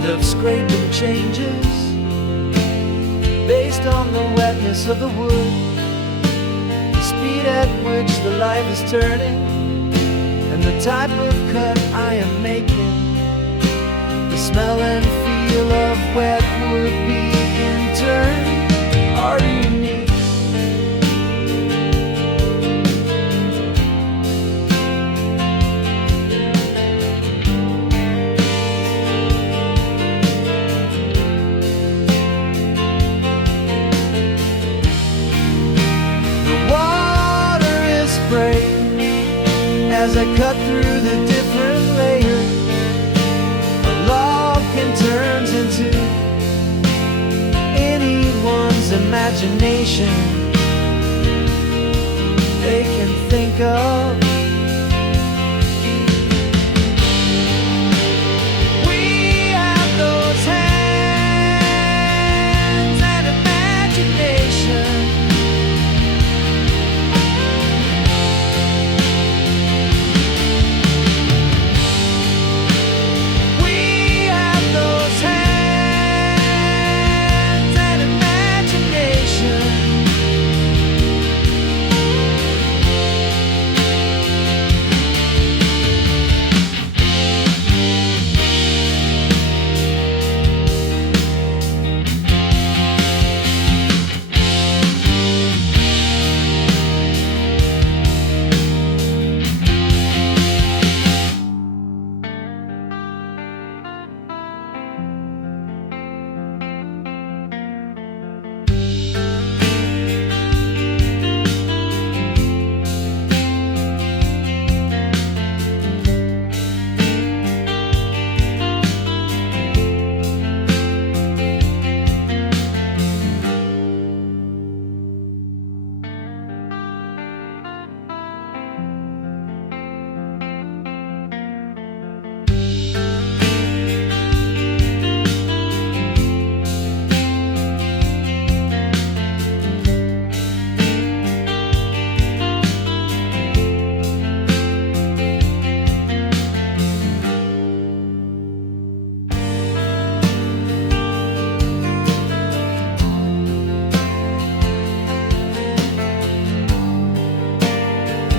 sound of scraping changes based on the wetness of the wood, the speed at which the life is turning, and the type of cut I am making. The smell and feel of wet wood being in turn are unique. As I cut through the different layers, a log can turn into anyone's imagination they can think of. We have those hands and imagination.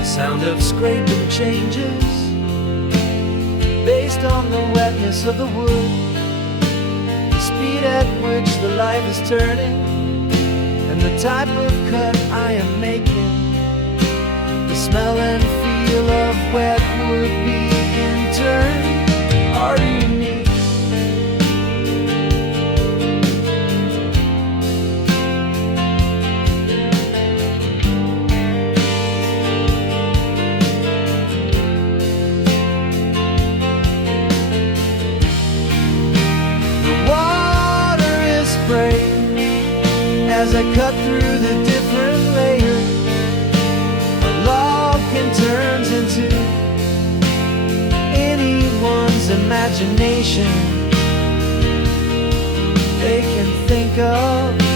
Sound of scraping changes based on the wetness of the wood, the speed at which the life is turning, and the type of cut I am making. The smell and feel of wet wood being turned are unique. As I cut through the different layers, a log can turn into anyone's imagination they can think of.